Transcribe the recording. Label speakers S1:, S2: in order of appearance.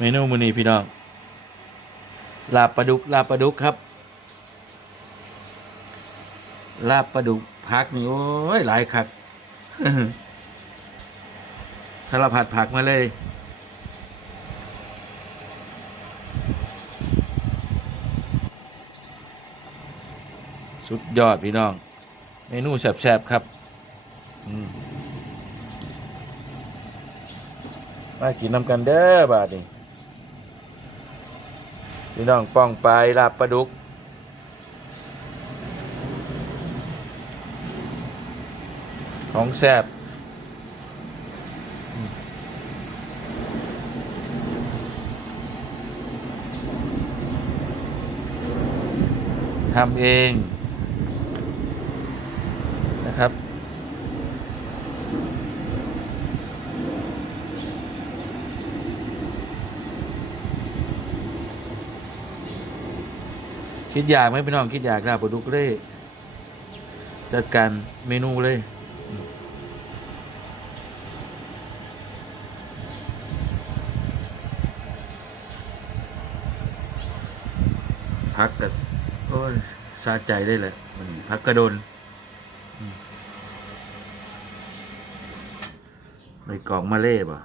S1: เมนูมื้อนี้พี่น้องลาบปลาดุกลาบปลาดุกครับ ลาบปลาดุกผักนี่โอ้ยหลายคักสารพัดผักมาเลยสุดยอดพี่น้อง เมนูแซ่บๆครับมมากินน้ำกันเด้อบาดนี้ พี่น้องป้องไปลาบปลาดุก ของแซบทำเองนะครับ คิดอยากไหมพี่น้องคิดอยากลาบปลาดุกเลยจัดการเมนูเลยพักกับโอ้ยสาใจได้เลยมันพักกระโดนอืมไปกล่องมาเล่ป่ะ